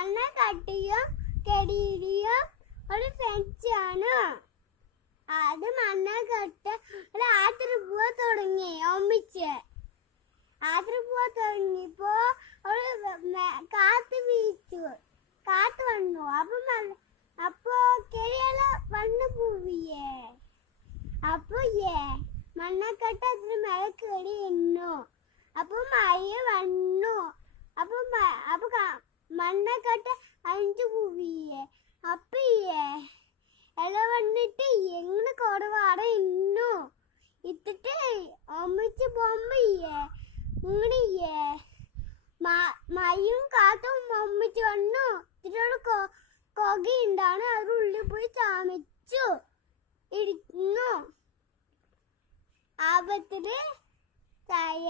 മണ്ണക്കട്ടിയും കെടിയിടിയും ഒരു ഫ്രണ്ട്സാണ്. അത് മണ്ണക്കട്ട് രാത്രി പോവാ തുടങ്ങി ഒമ്മിച്ച്. രാത്രി പോവാ തുടങ്ങിയപ്പോ കാത്ത് വീച്ചു, കാത്ത് വന്നു. അപ്പൊ കെടിയല്ല വന്നു പോവിയേ. അപ്പൊ മണ്ണക്കട്ട അതിന് മേലെ കയറി നിന്നു. അപ്പൊ മഴ വന്നു. അപ്പൊ മണ്ണക്കട്ട അഞ്ചു പോവിയേ. അപ്പൊ ഇല വന്നിട്ട് എങ്ങനെ കുറവാടെ ഇന്നു ഇത്തിട്ട് ഒമ്മിച്ച് പോകുമ്പോ ഇങ്ങനെ മഴയും കാത്തും ഒമ്മിച്ച് വന്നു. ഇതിനോട് കൊകയുണ്ടാണ്. അതിനുള്ളിൽ പോയി ചാമിച്ചു ഇരിക്കുന്നു. ആപത്തില് ചായ